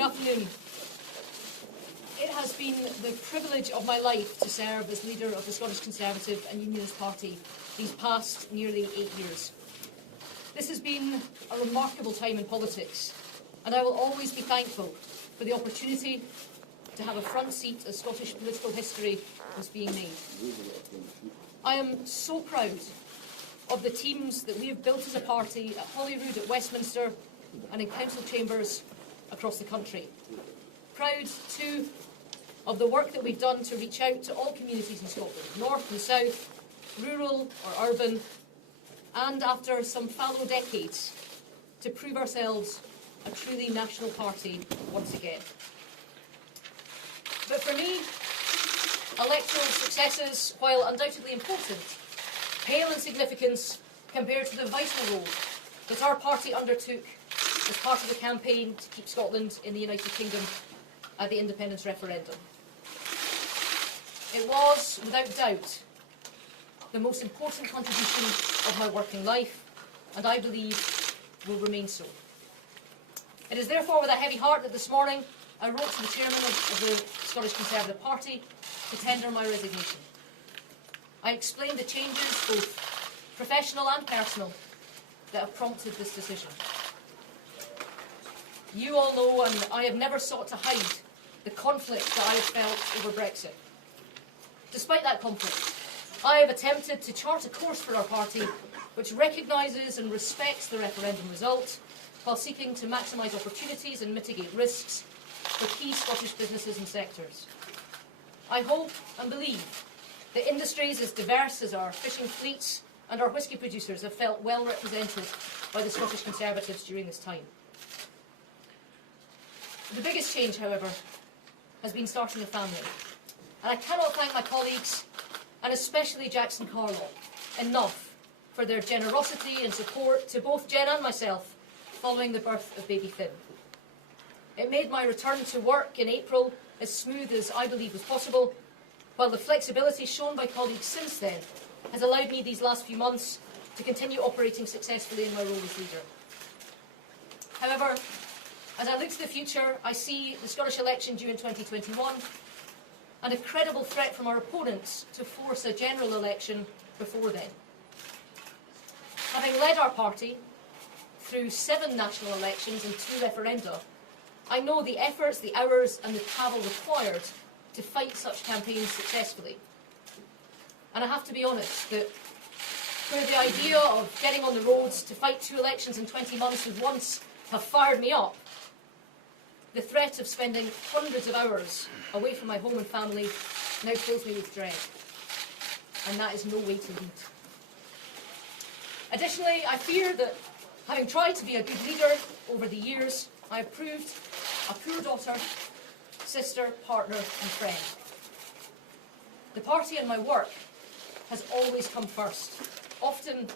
Good afternoon. It has been the privilege of my life to serve as leader of the Scottish Conservative and Unionist Party these past nearly 8 years. This has been a remarkable time in politics, and I will always be thankful for the opportunity to have a front seat as Scottish political history was being made. I am so proud of the teams that we have built as a party at Holyrood, at Westminster, and in council chambers across the country. Proud, too, of the work that we've done to reach out to all communities in Scotland, north and south, rural or urban, and after some fallow decades, to prove ourselves a truly national party once again. But for me, electoral successes, while undoubtedly important, pale in significance compared to the vital role that our party undertook as part of the campaign to keep Scotland in the United Kingdom at the independence referendum. It was, without doubt, the most important contribution of my working life, and I believe will remain so. It is therefore with a heavy heart that this morning I wrote to the chairman of the Scottish Conservative Party to tender my resignation. I explained the changes, both professional and personal, that have prompted this decision. You all know, and I have never sought to hide, the conflict that I have felt over Brexit. Despite that conflict, I have attempted to chart a course for our party which recognises and respects the referendum result, while seeking to maximise opportunities and mitigate risks for key Scottish businesses and sectors. I hope and believe that industries as diverse as our fishing fleets and our whisky producers have felt well represented by the Scottish Conservatives during this time. The biggest change, however, has been starting a family. And I cannot thank my colleagues, and especially Jackson Carlaw, enough for their generosity and support to both Jen and myself following the birth of baby Finn. It made my return to work in April as smooth as I believe was possible, while the flexibility shown by colleagues since then has allowed me these last few months to continue operating successfully in my role as leader. However, as I look to the future, I see the Scottish election due in 2021 and a credible threat from our opponents to force a general election before then. Having led our party through 7 national elections and 2 referenda, I know the efforts, the hours and the travel required to fight such campaigns successfully. And I have to be honest that where the idea of getting on the roads to fight 2 elections in 20 months would once have fired me up, the threat of spending hundreds of hours away from my home and family now fills me with dread. And that is no way to lead. Additionally, I fear that, having tried to be a good leader over the years, I have proved a poor daughter, sister, partner and friend. The party and my work has always come first, often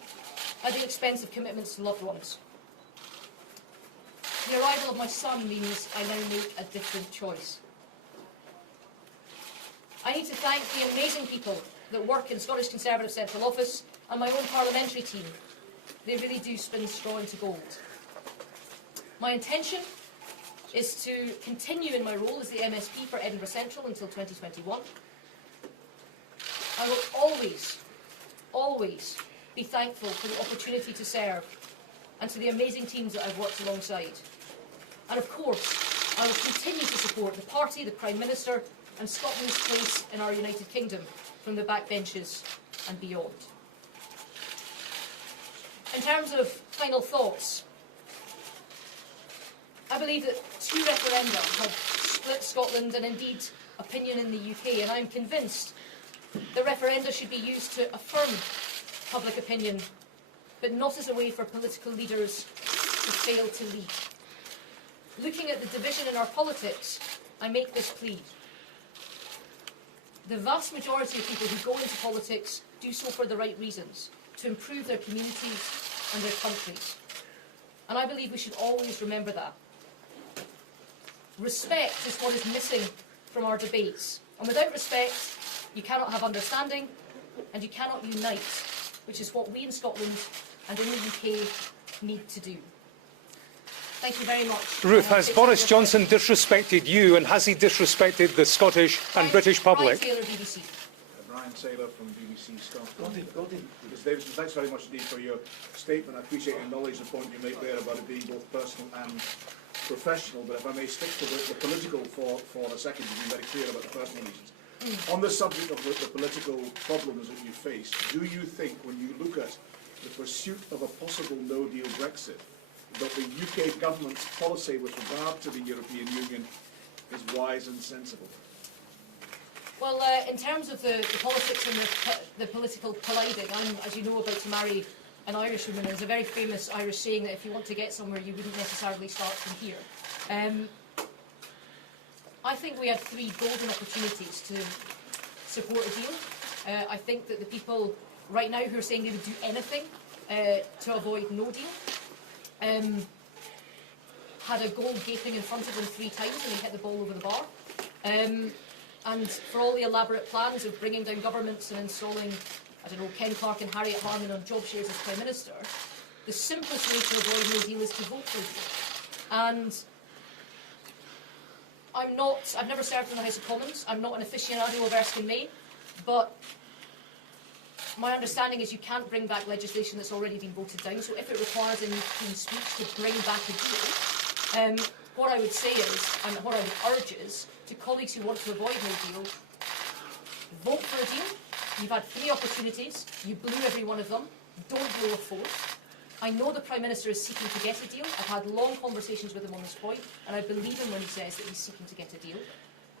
at the expense of commitments to loved ones. The arrival of my son means I now make a different choice. I need to thank the amazing people that work in Scottish Conservative Central Office and my own parliamentary team. They really do spin straw into gold. My intention is to continue in my role as the MSP for Edinburgh Central until 2021. I will always be thankful for the opportunity to serve and to the amazing teams that I've worked alongside. And of course, I will continue to support the party, the Prime Minister and Scotland's place in our United Kingdom from the backbenches and beyond. In terms of final thoughts, I believe that 2 referenda have split Scotland and indeed opinion in the UK, and I am convinced that referenda should be used to affirm public opinion, but not as a way for political leaders to fail to lead. Looking at the division in our politics, I make this plea. The vast majority of people who go into politics do so for the right reasons, to improve their communities and their countries. And I believe we should always remember that. Respect is what is missing from our debates. And without respect, you cannot have understanding and you cannot unite, which is what we in Scotland and in the UK need to do. Thank you very much. Ruth, has Boris Johnson disrespected you, and has he disrespected the Scottish and British public? Brian Taylor, BBC. Brian Taylor from BBC Scotland. Ms Davidson, thanks very much indeed for your statement. I appreciate and acknowledge the point you make there about it being both personal and professional, but if I may stick to the political for a second, you've been very clear about the personal reasons. On the subject of the political problems that you face, do you think, when you look at the pursuit of a possible no-deal Brexit, that the UK government's policy with regard to the European Union is wise and sensible? Well, in terms of the politics and the political colliding, I'm, as you know, about to marry an Irish woman. There's a very famous Irish saying that if you want to get somewhere, you wouldn't necessarily start from here. I think we had 3 golden opportunities to support a deal. I think that the people right now who are saying they would do anything to avoid no deal had a goal gaping in front of them 3 times and they hit the ball over the bar. And for all the elaborate plans of bringing down governments and installing, I don't know, Ken Clarke and Harriet Harman on job shares as Prime Minister, the simplest way to avoid no deal is to vote for a deal. And I've never served in the House of Commons, I'm not an aficionado of Erskine May, but my understanding is you can't bring back legislation that's already been voted down, so if it requires a new Queen's speech to bring back a deal, what I would say is, and what I would urge is, to colleagues who want to avoid no deal, vote for a deal. You've had 3 opportunities, you blew every one of them, don't blow a 4th. I know the Prime Minister is seeking to get a deal. I've had long conversations with him on this point, and I believe him when he says that he's seeking to get a deal.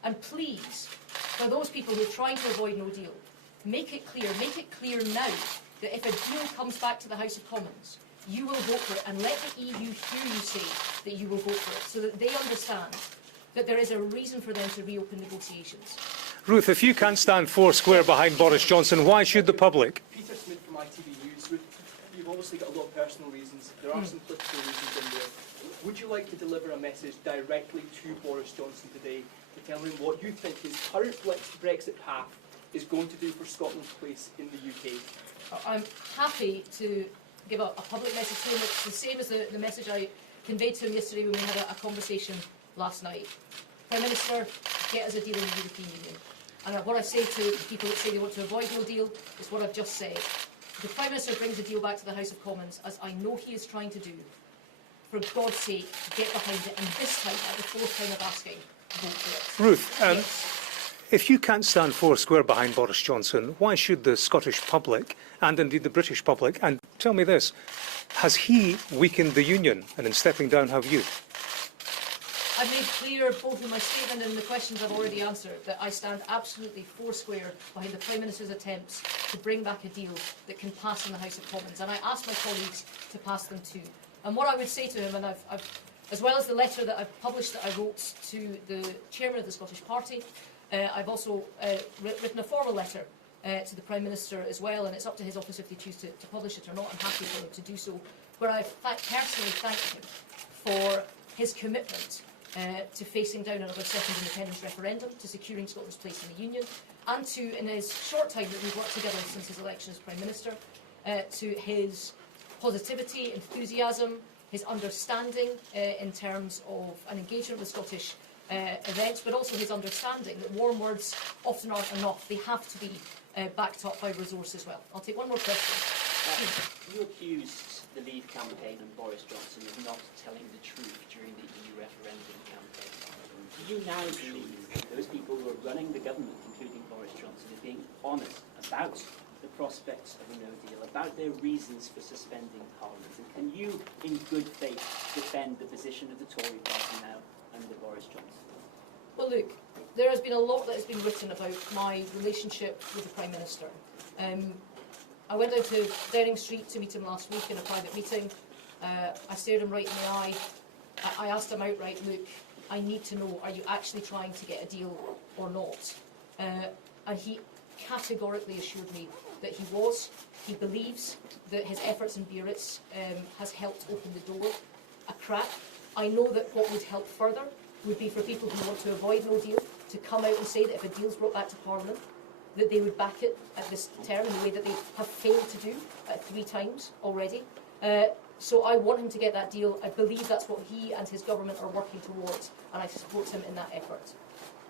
And please, for those people who are trying to avoid no deal, make it clear now that if a deal comes back to the House of Commons, you will vote for it, and let the EU hear you say that you will vote for it, so that they understand that there is a reason for them to reopen negotiations. Ruth, if you can't stand 4 square behind Boris Johnson, why should the public? Peter Smith from ITV News. You've obviously got a lot of personal reasons. There are some political reasons in there. Would you like to deliver a message directly to Boris Johnson today to tell him what you think his current Brexit path is going to do for Scotland's place in the UK? I'm happy to give a public message to him. It's the same as the message I conveyed to him yesterday when we had a conversation last night. Prime Minister, get us a deal in the European Union. And what I say to people that say they want to avoid no deal is what I've just said. If the Prime Minister brings a deal back to the House of Commons, as I know he is trying to do, for God's sake, get behind it. And this time, at the 4th time of asking, vote for it. Ruth, Yes. if you can't stand 4 square behind Boris Johnson, why should the Scottish public, and indeed the British public, and tell me this, has he weakened the Union, and in stepping down have you? I've made clear both in my statement and in the questions I've already answered that I stand absolutely 4 square behind the Prime Minister's attempts to bring back a deal that can pass in the House of Commons, and I ask my colleagues to pass them too. And what I would say to him, and I've as well as the letter that I've published that I wrote to the Chairman of the Scottish Party, I've also written a formal letter to the Prime Minister as well, and it's up to his office if they choose to publish it or not. I'm happy for them to do so, where I personally thank him for his commitment to facing down another second independence referendum, to securing Scotland's place in the Union, and to, in his short time that we've worked together since his election as Prime Minister, to his positivity, enthusiasm, his understanding in terms of an engagement with Scottish events, but also his understanding that warm words often aren't enough. They have to be backed up by resource as well. I'll take one more question. You accused the Leave campaign and Boris Johnson of not telling the truth during the EU referendum campaign. Do you now believe those people who are running the government, including Boris Johnson, are being honest about the prospects of a no deal, about their reasons for suspending Parliament? And can you, in good faith, defend the position of the Tory party now under Boris Johnson? Well, look, there has been a lot that has been written about my relationship with the Prime Minister. I went down to Downing Street to meet him last week in a private meeting. I stared him right in the eye. I asked him outright, look, I need to know, are you actually trying to get a deal or not? And he categorically assured me that he was. He believes that his efforts in Biarritz has helped open the door a crack. I know that what would help further would be for people who want to avoid no deal to come out and say that if a deal is brought back to Parliament, that they would back it at this term in the way that they have failed to do 3 times already. So I want him to get that deal. I believe that's what he and his government are working towards, and I support him in that effort.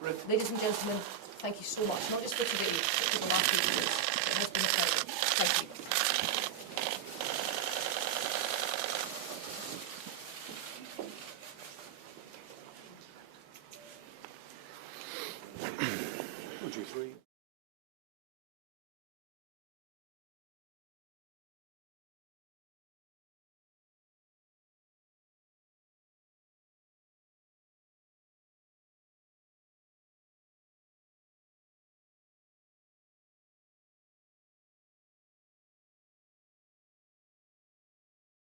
Ruth. Ladies and gentlemen, thank you so much, not just for today, but for the last 8 years. It has been a pleasure. Thank you.